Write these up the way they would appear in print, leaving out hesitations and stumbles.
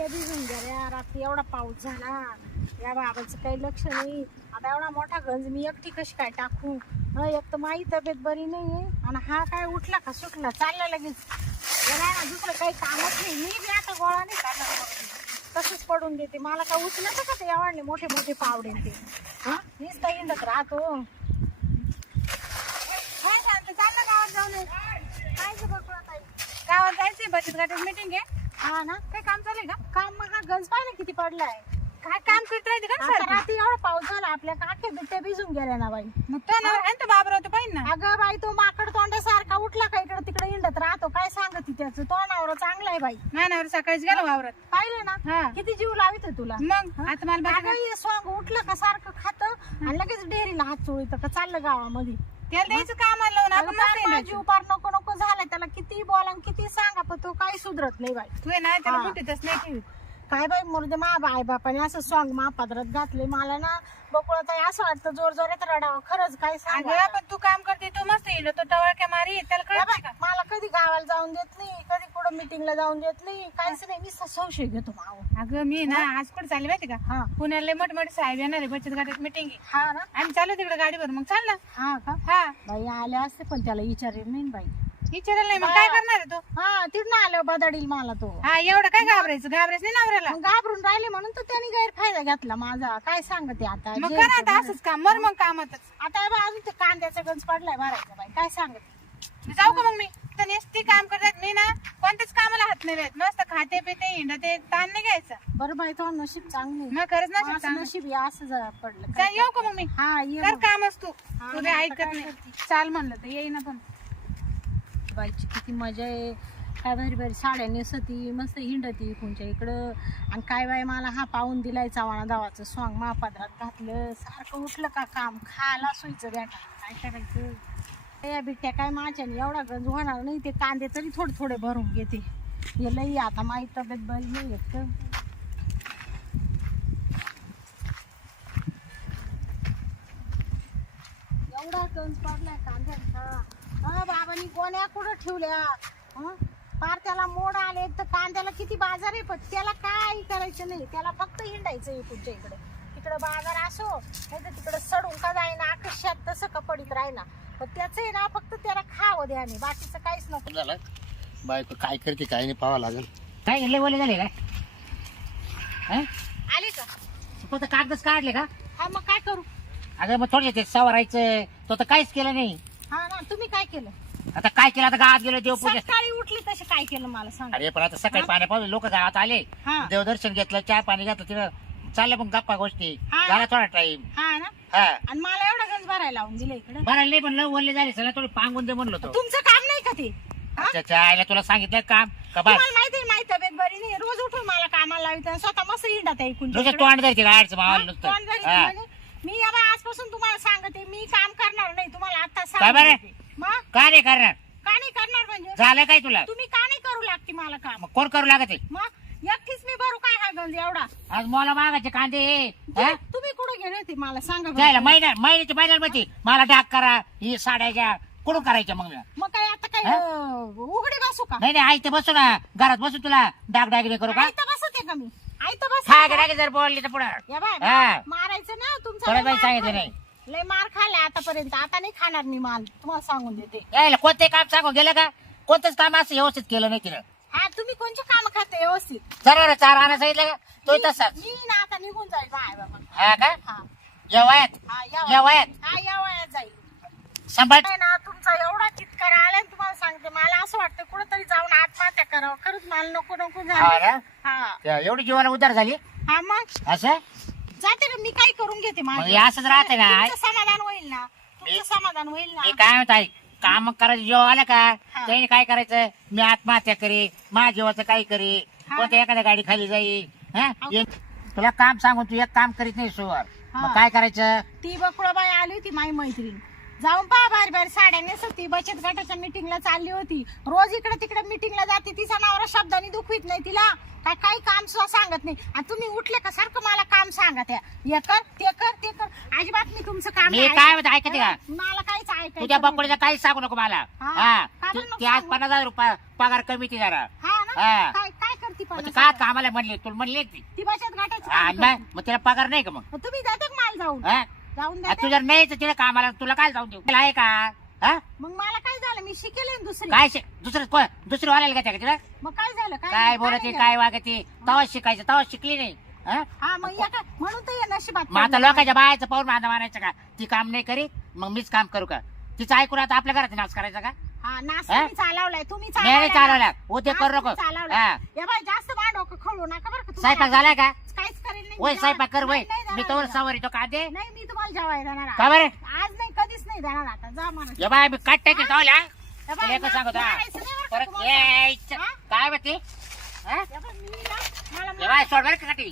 बिट्ट्या भिजून गेल्या रात्री, एवढा पाऊस झाला, या बाबाचं काही लक्ष नाही. आता एवढा मोठा गंज मी एकटी कशी काय टाकू? एक तर माझी तब्येत बरी नाहीये आणि हा काय उठला का सुटला चालला लगेच. याला ना दुसरं काही कामच नाही. मी बी आता गोळा नाही करणार, तसंच पडून देते. मला काय उचलत का ते एवढे मोठे मोठे पावडे ते? हा मीच तर इंडत राहतो. काय सांगते, चाललं गावात जाऊन ये. काय बघ ताई, गावात जायचंय, बचत गटाची मीटिंग आहे. हा ना, काय काम चालू आहे का? काम मग हा गंज पाहिजे किती पडलाय. काय काम करत राहते का? रात्री एवढा पाऊस झाला, आपल्या काख्या बिट्ट्या भिजून गेल्या ना बाई. मग तो बाबर होतो पाहिजे ना. अगं बाई, तो माकड तोंडासारखा उठला का इकडे तिकडे इंडत राहतो. काय सांगते त्याचं? तोंडावर चांगला आहे बाई. नानावर सकाळीच गेला वावरात, पाहिलं ना किती जीव लावित तुला. मग आता मला सॉंग उठलं का सारखं खात आणि लगेच डेअरीला हात चोळीत का चाललं गावामध्ये. त्याला द्यायचं काम आलं, जीव पार नको नको झालाय. त्याला किती बोला किती सांगा पण तो काही सुधरत नाही बाई. तू ना त्याला कुठेच नाही ठेवी. काय बाई मुर्दे मा आई बापाने असं सॉंग महापात्रात घातले. मला ना बकुळत असं वाटतं जोर जोरात रडावं. खरंच काय सांग, पण तू काम करते, तू मस्त येईल तो टवळक्या मारी. त्याला कळत का? मला कधी गावाला जाऊन देत नाही, कधी कुठं मीटिंगला जाऊन देत नाही, काहीच नाही. मी संशय घेतो माव. अगं मी ना आज कुठे चालली माहिती का? पुण्याला मोठे मोठे साहेब येणार आहे, बचत गटात मीटिंग. हा ना, आम्ही चालू तिकडे गाडीवर. मग चालला. हा का? हा बाई आले असते पण त्याला विचारेल नाही बाई. विचारायला नाही, मग काय करणार आहे तो? हा तिथं आलं बदडील मला तो. हा एवढं काय घाबरायचं? घाबरायचं नाही नवऱ्याला. घाबरून राहिले म्हणून तर त्यांनी गैरफायदा घेतला माझा. काय सांगते आता? मग करा आता असंच काम, मर मग कामातच. आता अजून ते कांद्याचा गंज पडलाय भरायचा बाई. काय सांगते? जाऊ का मग मी? तर नुसती काम करतात. मी ना कोणत्याच कामाला हात नाही देत. मस्त खाते पिते हिंडते, ताण नाही घ्यायचा. बरं बाई, तो नशीब चांगली. मग खरंच नशीब नशीब असं पडलं. येऊ का मग मी? हा कर कामच तू. तुला ऐकत नाही. चाल म्हणलं तर येईना. पण बाईची किती मजा आहे. काय भारी भारी साड्या नेसती, मस्त हिंडती कोणच्या इकडं. आणि काय बाई मला हा पाहून दिलाय चव्हाणा दावाचं सॉंग महापात्रात घातलं. सारखं उठलं का काम खायला सोयचं बेटा. काय करायचं या बिट्ट्या? काय माझ्याने एवढा गंज होणार नाही. ते कांदे तरी थोडे थोडे भरून घेते. हे लई आता माझी तब्येत बरी नाही येत. एवढा गंज पडलाय कांद्याचा. बाबांनी गोण्या कुठं ठेवल्या? पार त्याला मोड आले तर कांद्याला किती बाजार आहे. पण त्याला काय करायचं नाही, त्याला फक्त हिंडायचं इकडच्या इकडे. तिकडे बाजार असो नाही तर तिकडे सडून का जाईना आकाशात तसं कपडीत राहिना. पण त्याचं आहे ना फक्त त्याला खावं द्याने, बाकीचं काहीच नको. झालं बायको काय करते काय नाही पाहावं लागेल. काय गेले बोले झाले काय? आले का? फक्त कागदच काढले का? हा मग काय करू? अगं मग थोडे ते सवारायचं, तो तर काहीच केलं नाही. हा ना, तुम्ही काय केलं? आता काय केलं? आता गावात गेलो देवपूजा. सकाळी उठली तशी काय केलं मला सांग. अरे पण आता सकाळी पाण्यापासून लोक गावात आले, देवदर्शन घेतलं, चहा पाणी घातलं, तिथं चाललं मग गप्पा गोष्टी झाला थोडा टाइम. हा ना, आणि मला एवढा गंज भरायला लावून दिलं इकडे. भरायला नाही म्हणलं, वरले झाले सगळं थोडी पांगून दे म्हणलो. तुमचं काम नाही का ते? आईला तुला सांगितलं काम का? बस माहिती माहिती तब्येत बरी नाही, रोज उठून मला कामाला लावित, स्वतः मस्त हिंडत ऐकून तोंड द्यायची गाडचं मावाला नुसतं. मी आजपासून तुम्हाला सांगते, मी काम करणार नाही. तुम्हाला आता काय बरं? मग का नाही करणार? का नाही करणार म्हणजे? झालं काय तुला? तुम्ही का नाही करू लागते मला काम? मग कोण करू लागत? मग एकटीच मी भरू काय हा गंज एवढा? आज मला मागायचे कांदे. तुम्ही कुठे गेले होते मला सांगा. महिन्याच्या महिन्यामध्ये मला डाक करा, ही साड्या घ्या, कुठून करायच्या मग? मग काय आता काय उघडे बसू का? नाही आई ते बसू ना, घरात बसू, तुला डाग डागिने करू का? बसते का मी? बस जर बोलली तर पुढे मारायचं ना तुमचं. सांगितलं नाही, लय मार खाल्ला आतापर्यंत, आता नाही खाणार मी माल, तुम्हाला सांगून देते. यायला कोणते काम सांगून गेलं का? कोणतंच काम असं व्यवस्थित केलं नाही तिनं. हा तुम्ही कोणचे काम खाते व्यवस्थित? जरा चार आणा सांगितलं का? तो तसाच. मी ना आता निघून जाईल बाय बाबा. हा का? हा या वयात या वयात जाईल. संभाळ ना तुमचा एवढा चित्कार आलाय, तुम्हाला सांगते मला असं वाटतं कुठेतरी जाऊन आत्महत्या करावं. खरंच मला नको नको झालं. हा एवढी जीवाला उधार झाली. हा मग असं जाते ना मी, काय करून घेते माझं. असंच राहते ना. समाधान होईल ना, तुमचं समाधान होईल ना. मी काय म्हणत आहे, काम करायचं जेव्हा आलं का त्याने काय करायचं? मी आत्महत्या करी, माझ्या जीवाचं काही करी, कोणत्या एखाद्या गाडी खाली जाईल. तुला काम सांगून तू एक काम करीत नाही सोवर, मग काय करायचं? ती बकुळाबाई आली होती माझी मैत्रीण, जाऊन पहा बाहेर बाहेर साड्या नेसती, बचत गटाच्या मीटिंगला चालली होती. रोज इकडे तिकडे मीटिंगला जाते, तिचा नवरा शब्दाने दुखवीत नाही तिला, काय काही काम सुद्धा सांगत नाही. आणि तुम्ही उठले का सारखं मला काम सांगा, त्या हे कर ते कर ते कर. अजिबात मी तुमचं काम मी काय म्हणतो ऐकते का? मला काहीच ऐकायचं तुझ्या बकुळीचं काहीच सांगू नको मला. ती आज 50,000 रुपये पगार कमी ती जरा. काय काय करते मग ती का कामाला म्हणली तुला म्हणली ती ती बचत गटाची हा, काम करते. मग तिला पगार नाही का मग मग तुम्ही जाते का मला जाऊन हा? जाऊन आ, द्या तू जर नाही तर तिला कामाला तुला काय जाऊन देऊ तिला आहे का हा? मग मला काय झालं मी शिकेले ना दुसरी काय दुसरी वाल्याला का तिला मग काय झालं काय बोलते काय वागते तवा शिकायचं तवा शिकली नाही हा? हा मग या काय म्हणून तर या नशिबात मग आता लोकांच्या बायाचं पाहून माझा मानायचं का ती काम नाही करीत मग मीच काम करू का तिचं ऐकून आता आपल्या घरात नाच करायचा का हा नाश हा? तुम्ही चालवलाय तुम्ही नाही नाही चालवल्या उद्या नाश करू नको तुम्ही चालवलाय. हा. या बाई जास्त मा डोकं खवळू नका बरं का तुम्ही. स्वयंपाक झालाय का काहीच करेल नाही वय मी स्वयंपाक कर वय नाही, नाही मी देणार तोवर आता. सवारी तो का दे नाही मी तुम्हाला जेवायला देणार का बरं आज नाही कधीच नाही देणार आता जा मला या बाय मी काट टाकेल तवल्या या बाई, तुला एकच सांगतो हा. मारायचं नाही बरं का परत तुम्हाला. यायचं. हा? काय म्हणते हा? या बाई, मी ना मला या बाय सोड बरं का काठी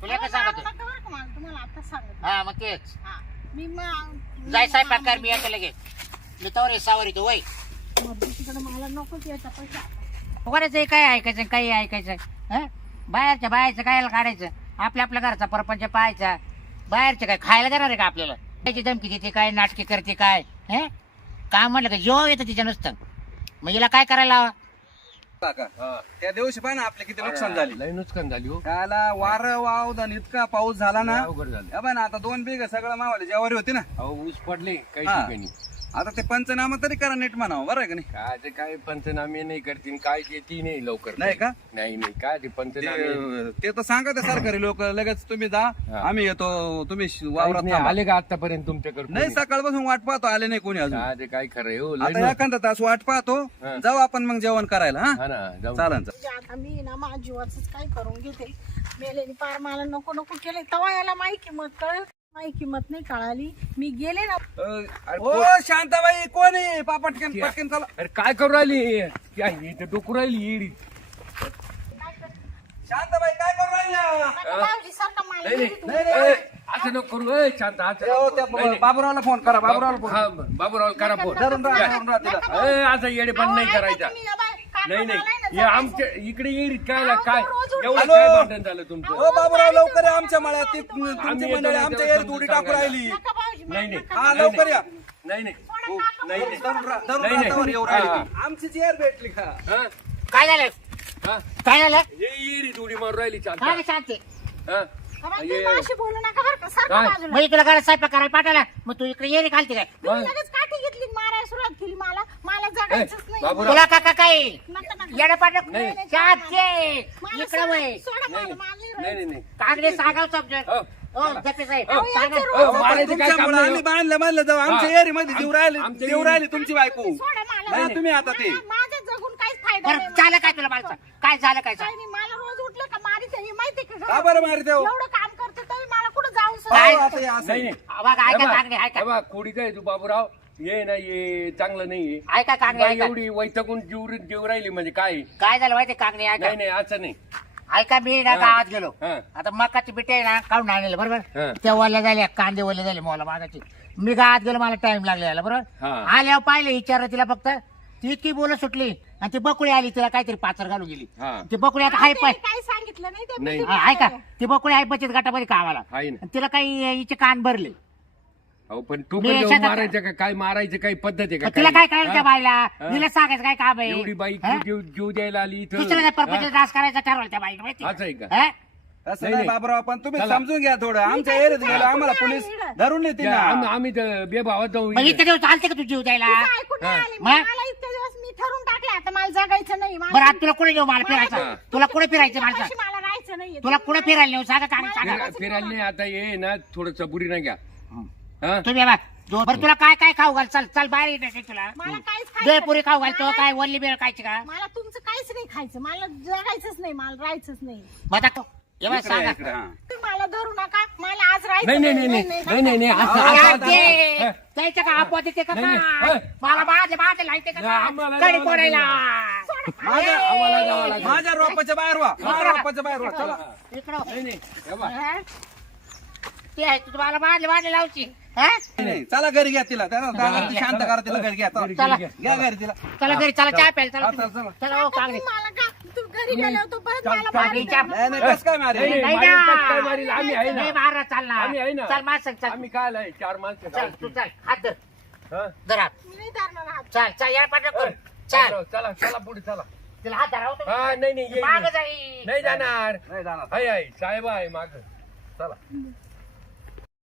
तुला एकच मला सांगतो मारू नका बरं का मला तुम्हाला आता सांगत हा मग तेच हा मी जाय स्वयंपाक कर मी येतो लगेच मी तवर सवारी तो वय तिकडे मला नकोच यायचा पैसा कोणाचं काय ऐकायचं काही ऐकायचं हं? बाहेरच्या बाहेरचं काय काढायचं आपल्या आपल्या घरचा परपंच पाहायचा बाहेरचे काय खायला देणार आहे का आपल्याला त्याची धमकी देते काय नाटकी करते काय हं? काम म्हणलं का जेव्हा येतं तिच्या नुसतं मग हिला काय करायला लावा काका त्या दिवशी पाहा ना आपले किती नुकसान झाली लय नुकसान झाली हो त्याला वारं वावदान इतका पाऊस झाला ना अवघड झालं या बाई ना आता 2 बिघा सगळं मावाले ज्वारी होती ना अहो ऊस पडले काही हा. ठिकाणी आता ते पंचनामा तरी करा नीट म्हणावं बरं आहे का नाही काय ते काय पंचनामे नाही करतील काय येते नाही लवकर नाही का? नाही नाही काय ते पंचनामे ते तर सांगा ते सरकारी लोक लगेच तुम्ही जा हा. आम्ही येतो तुम्ही काहीच वावरात नाही थांबा. आले का आतापर्यंत तुमच्याकडे नाही कोणी? सकाळपासून वाट पाहतो आले नाही कोणी अजून काय ते काय खरं आहे हो लय आता एखादा तास वाट पाहतो हा. जाऊ आपण मग जेवण करायला हा हा ना जाऊ चालन म्हणजे आता मी ना माझ्या जीवाच काय करून घेते मेलेनी पार मला नको नको केले तेव्हा याला माही किंमत कळेल माही किंमत नाही कळाली मी गेले ना ओ शांताबाई कोण आहे पटकन पटकन चला अरे काय करू राहिली काय इथं डोकू राहिली इडी शांताबाई काय करू राहिल्या नका भाऊजी, सारखं मला नाही घेते नाही तुम्ही. ए, असं नको करू ए, शांत असं हो, नको त्या करू. नाही, नाही. बाबूरावला फोन करा बाबूरावला फोन हा, बाबूराव करा फोन धरून राहा धरून राहा तिला ए, असं येडेपण नाही अहो, ऐका करायचा तुम्ही, या बाई, काका नाही मला आहे नाही ना हे जगायचं. आमच्या इकडे येईल काय अहो, काय रोज उठून- एवढं हॅलो. काय भांडण झालं तुमचं हो बाबूराव लवकर या आमच्या मळ्यात तुमची आम्ही येतो मंडळी ना आमच्या तेव्हा एरीत उडी टाकू सांगायला. राहिली नका भाऊजी, मला नाही, नाही. नका. हा नाही, लवकर या नाही नाही सोडा, हो, काका, नाही नाही धरून नाही, नाही. राहतावर येऊ राहिली हा, ती. आमची चेअर भेटली का हा? काय झालं हा? काय झालं हे येरी उडी मारू राहिली काय चालता रे शांती हा? बाबा, ये. तुम्ही अशी बोलू नका बरं का सारखं काय? बाजूला म्हणजे तुला घरात स्वयंपाक करायला पाठवला मग तू इकडे येणे घालते काय तुम्ही मग? लगेच काठी घेतली मारायला सुरुवात केली मला जगायचंच नाही बाबूराव. तुला काका काय नका, नका. येणं पाठव नाही. मला इकडे सोडा, वय सोडा नाही मला, मला नाही नाही नाही नाही कागदे सांगाव समजून हो. हो जपे साहेब हो. सांगा हो, मारायचं काय काम तुमच्यामुळे नाही आम्ही हो. बांधलं जाऊ आमच्या हा. एरीमध्ये जीव राहिले आमच्या जीव राहिली तुमची बायको सोडा मला. नाही तुम्ही आता ते माझं जगून काहीच फायदा नाही. बरं झालं काय तुला माणसं काय झालं काय काही नाही, मला रोज उठलं का मारित हे माहिती का का बरं मारित आहे हो? एवढं काम करते तरी मला कुठं जाऊन काय? हो, आता हे असं. नाही नाही बघा ऐका कागदे ऐका बघा खोडीचा आहे तू बाबूराव ये ना ये चांगलं नाहीये ऐका कागदे बाई ऐका एवढी वैतकून जीव राहिली म्हणजे काय काय झालं माहिती कागदे ऐका नाही नाही असं नाही ऐका मी ना हा. गावात गेलो हा. आता मकाची बिटे आहे ना काढून आणलेलं हा. बरोबर त्या वल्ल्या झाल्या कांदे वल्ले झाले मला मागाची मी गावात गेलो मला टाइम लागला यायला बरोबर हा. आल्यावर पाहिलं विचारलं तिला फक्त ती इतकी बोलत सुटली आणि ती बकुळी आली तिला काहीतरी पाचर घालून गेली हा. ती बकुळी आता हाय पाय काय सांगितलं नाही ते नाही. मी हा, ऐका ती बकुळी आहे बचत गटामध्ये कामाला आहे ना आणि तिला काही हिचे कान भरले अहो पण तू मी पण जाऊन शेतात- मारायचं का काय मारायचं काही पद्धत आहे का तिला काय काही? करायचं त्या हा? बाईला हा? तिला सांगायचं काय काम आहे एवढी बाई हा? जीव द्यायला आली इथं दुसऱ्या हा? परपंच त्रास करायचा ठरवलं त्या बाईला माहिती असं आहे का? हा? असं नाही, नाही नाही. बाबराव पण तुम्ही चला. समजून घ्या थोडं आमच्या काय एरीत तिचं गेलो आम्हाला ऐकून पोलीस नाही आलं. धरून नेतील त्या ना आम्ही तर बेभावात जाऊ मग इथे. इतके दिवस चालते का तू जीव द्यायला तिचं ऐकून नाही हा. आली. मग? मला इतके दिवस मी ठरून टाकले आता मला जगायचं नाही मला- बरं आता तुला कुठे नेऊ मला मला- फिरायचं हा. तुला कुठे फिरायचं तुमच्यापाशी माणसं मला राहायचं नाहीये तुला तुम्ही कुठे मला- फिरायला नेऊ सांगा कागद मला- सांगा फिरायला नाही आता ये ना थोडं सबुरी ना घ्या हा? तुम्ही बघा बरं तुला काय काय खाऊ घाल चल चल बाहेर येते तुला मला काहीच खायचं बेळपुरी खाऊ नाही. घालतो मला- काय वल्ली बेळ खायची का मला तुमचं काहीच नाही खायचं मला जगायचंच नाही मला राहायचंच नाही मग आता हे बघ इकडे सांगा इकडे, हा. तुम्ही मला धरू नका मला आज राहायचं नाही नाही नाही नाही नाही नाही नाही असं- अहो, असं- यार असं- ते, हा. त्याचं का अपवाद येते का नाही, नाही. काय? हा. मला माझे लायते का नाही, आम्हाला कडी जावं पोडायला माझ्या आम्हाला जावं लागेल. माझ्या रोपाच्या बाहेर व्हा माझ्या रोपाच्या बाहेर व्हा चला इकडं नाही नाही हे बघ. हा? ते आहे तू मला माझे लावची हा? नाही, चला घरी घ्या तिला त्याला शांत करा तिला घरी घ्या चला. चला घ्या घरी तिला चला घरी चला चहा प्यायला हा, चला चला, तुम्ही. चला हो कागदे तुम्ही मला का तू घरी गेल्यावर तू परत चल, मला चल, मारीत चल. आहे. नाही नाही कसं काय मारे नाही, नाही मारील ना. कसं काय मारील? आम्ही आहे नाही ना मारा चालला आम्ही आहे ना चल माझ चल आम्ही काय आलाय 4 माणसं चल तू चल हात धर हा? धर हात मी नाही धरणार हात. चल चल या पाठ ए, चल चला चला पुढे चला तिला हात धरावं तुम्ही. हा नाही नाही मागं येईल. जाई नाही जाणार नाही जाणार आहे साहेब आहे माग चला